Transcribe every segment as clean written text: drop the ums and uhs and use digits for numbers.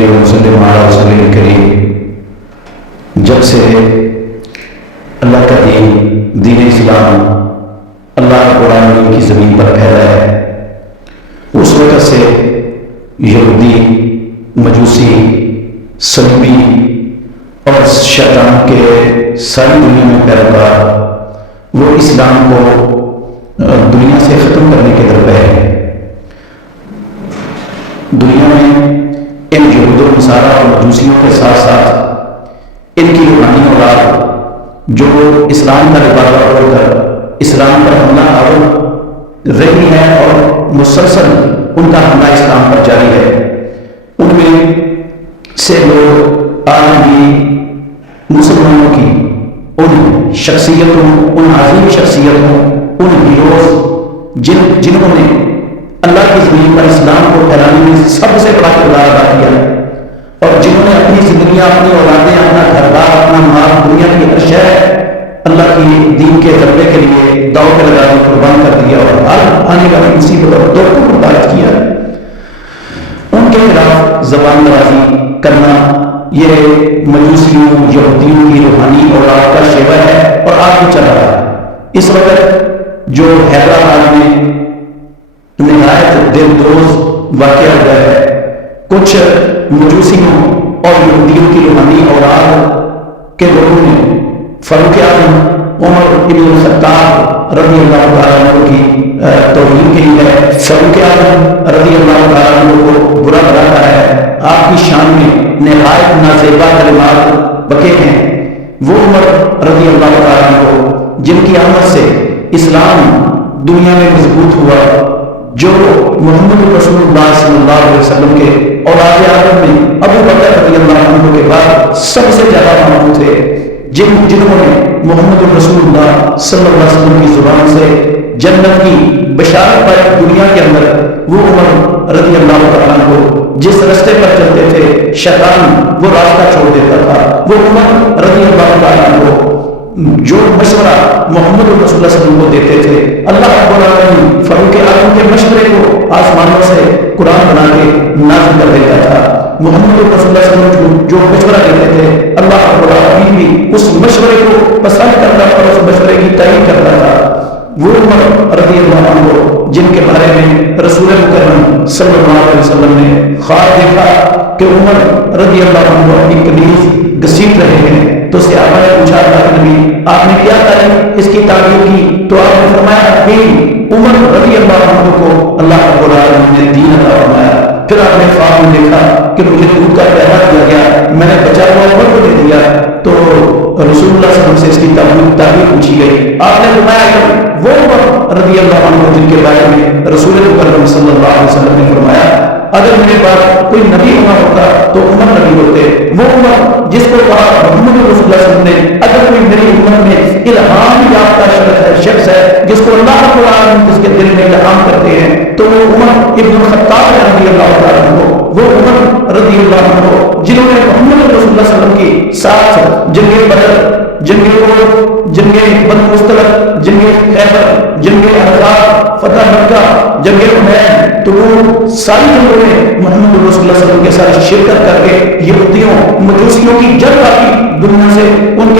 صلی وسلم علی رسول کریم. جب سے اللہ کا دین اسلام اللہ رب العالمین کی زمین پر پھیلا ہے، اس وقت سے یہودی، مجوسی، صلیبی اور شیطان کے ساری دنیا میں پیروکار وہ اسلام کو دنیا سے ختم کرنے کے درپے ہیں. دنیا میں ان یہود و نصارہ اور مجوسیوں کے ساتھ ساتھ ان کی روحانی اولاد جو اسلام کا لبادہ اوڑھ کر اسلام پر حملہ آور رہی ہے اور مسلسل ان کا حملہ اسلام پر جاری ہے، ان میں سے لوگ آج بھی مسلمانوں کی ان شخصیتوں، ان عظیم شخصیتوں، ان ہیروز جنہوں نے اللہ کی زمین پر اسلام کو پھیلانے میں سب سے بڑا کردار ادا کیا اور جنہوں نے اپنی زندگیاں، اپنی اولادیں، اپنا گھر بار، اپنا مال، دنیا کی ہر شے اللہ کی دین کے غلبے کے لیے داؤ پہ لگا کے قربان کر دیا اور ہر آنے والی مصیبت اور دور کو برداشت کیا. ان کے خلاف زبان درازی کرنا یہ مجوسیوں، یہودیوں کی روحانی اولاد کا شیوا ہے اور آج بھی چل رہا ہے. اس وقت جو حیدرآباد میں نہایت دلدوز واقعہ ہوا ہے، کچھ مجوسیوں اور یہودیوں کی روحانی اولاد کے لوگوں نے فاروق اعظم عمر بن الخطاب رضی اللہ تعالیٰ عنہ کی توہین کی ہے. فاروق اعظم رضی اللہ تعالیٰ عنہ کو برا بلاتا ہے، آپ کی شان میں نہایت نازیبا کلمات بکے ہیں. وہ عمر رضی اللہ تعالیٰ عنہ جن کی آمد سے اسلام دنیا میں مضبوط ہوا، جو محمد رسول اللہ صلی اللہ علیہ وسلم کے اولاد آدم میں ابو بکر رضی اللہ عنہ کے بعد سب سے زیادہ محبوب تھے، جنہوں نے محمد رسول اللہ صلی اللہ علیہ وسلم کی زبان سے جنت کی بشارت پائی دنیا کے اندر. وہ عمر رضی اللہ تعالیٰ عنہ جس راستے پر چلتے تھے شیطان وہ راستہ چھوڑ دیتا تھا. وہ عمر رضی اللہ تعالیٰ عنہ جو مشورہ محمد رسول اللہ صلی اللہ علیہ وسلم کو دیتے تھے، اللہ رب العالمین فاروق اعظم کے مشورے کو آسمانوں سے قرآن بنا کے نازل کر دیتا تھا. محمد رسول اللہ صلی اللہ علیہ وسلم جو مشورہ دیتے تھے، اللہ رب العالمین بھی اس مشورے کو پسند کرتا اور اس مشورے کی تعریف کرتا تھا. وہ عمر رضی اللہ عنہ جن کے بارے میں رسول مکرم صلی اللہ علیہ وسلم نے خواب دیکھا کہ عمر رضی اللہ عنہ اپنی قمیض گھسیٹ رہے ہیں، تو صحابہ نے پوچھا اللہ کے نبی آپ نے کیا تعریف اس کی تعبیر کی؟ تو آپ نے فرمایا کہ عمر رضی اللہ عنہ کو اللہ رب العالمین نے دین عطا فرمایا. پھر آپ نے خواب میں دیکھا کہ مجھے دودھ کا پیالہ دیا گیا، میں نے بچا ہوا عمر کو دے دیا. تو رسول اللہ صلی اللہ علیہ وسلم سے اس کی تعبیر پوچھی گئی. آپ نے فرمایا کہ وہ عمر رضی اللہ عنہ جن کے بارے میں رسول مکرم صلی اللہ علیہ وسلم نے فرمایا اگر میرے پاس کوئی نبی ہونا ہوتا تو عمر نبی ہوتے. وہ عمر جس کو کہا محمد رسول اللہ صلی اللہ علیہ وسلم نے اگر کوئی میری امت میں الہام یافتہ شخص ہے جس کو اللہ رب العالمین جس کے دل میں الہام کرتے ہیں تو وہ عمر ابن الخطاب رضی اللہ تعالیٰ عنہ. وہ عمر رضی اللہ عنہ جنہوں نے محمد رسول اللہ صلی اللہ علیہ وسلم کی ساتھ جنگ بدر، جنگ احد، جنگ بنو مستلق، جنگ خیبر، جنگ احزاب، فتح مکہ، جنگ حنین، تو وہ ساری جنگوں میں محمد رسول اللہ صلی اللہ علیہ وسلم کے ساتھ شرکت کر کے یہودیوں، مجوسیوں کی جنگ آتی دنیا سے ان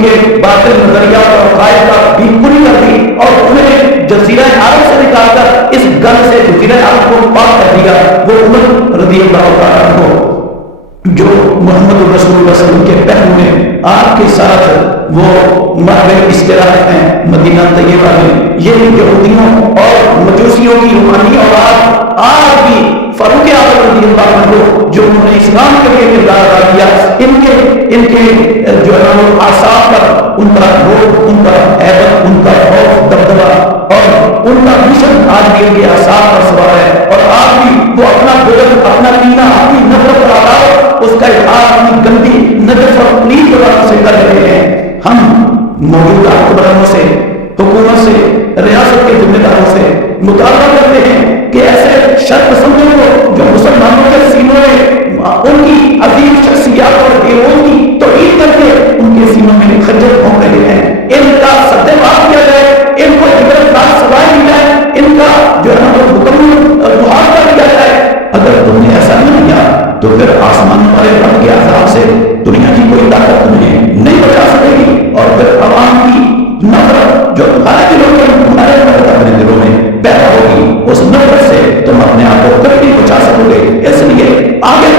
کے باطل نظریات اور عقائد کا بھی پوری کر دی اور انہیں جزیرہ عرب سے نکال کر اس گن سے جزیرہ عرب کو پاک کر دیا. وہ عمر رضی اللہ تعالیٰ عنہ جو محمد رسول اللہ صلی اللہ علیہ وسلم کے پہلو میں آپ کے ساتھ وہ مرحلے استراحت ہیں مدینہ طیبہ میں. یہ یہودیوں اور مجوسیوں کی روحانی اولاد آج بھی فاروق اعظم رضی اللہ عنہ جو انہوں نے اسلام کے لیے کردار ادا کیا، ان کے جو ہے وہ آثار پر ان کا روح، ان کا ہیبت، ان کا خوف، دبدبہ اور ان کا مشن آج بھی ان کے آثار پر سوار ہے. اور آج بھی وہ اپنا بغض، اپنا کینہ، اپنی نفرت اور عداوت اس کا اظہار اپنی گندی نجس اور پلیت زبانوں سے کر رہے ہیں. ہم موجودہ حکمرانوں سے، حکومت سے، ریاست کے ذمہ داروں سے مطالبہ کرتے ہیں کہ ایسے شر پسندوں کو جو مسلمانوں کے سینوں میں ان کی عظیم شخصیات اور ہیروز کی توہین کر کے ان کے سینوں میں خنجر بھونک رہے ہیں، ان کا سدباب کیا جائے، ان کو عبرتناک سزائیں دی جائے، ان کا جو ہے وہ مکمل محاصرہ کیا جائے. اگر تم نے ایسا تو پھر آسمان والے رب کے عذاب سے دنیا کی کوئی طاقت تمہیں نہیں بچا سکے گی، اور پھر عوام کی نفرت جو تمہارے دلوں میں تمہارے نفرت اپنے دلوں میں پیدا ہوگی، اس نفرت سے تم اپنے آپ کو کبھی نہیں بچا سکو گے۔ اس لیے آگے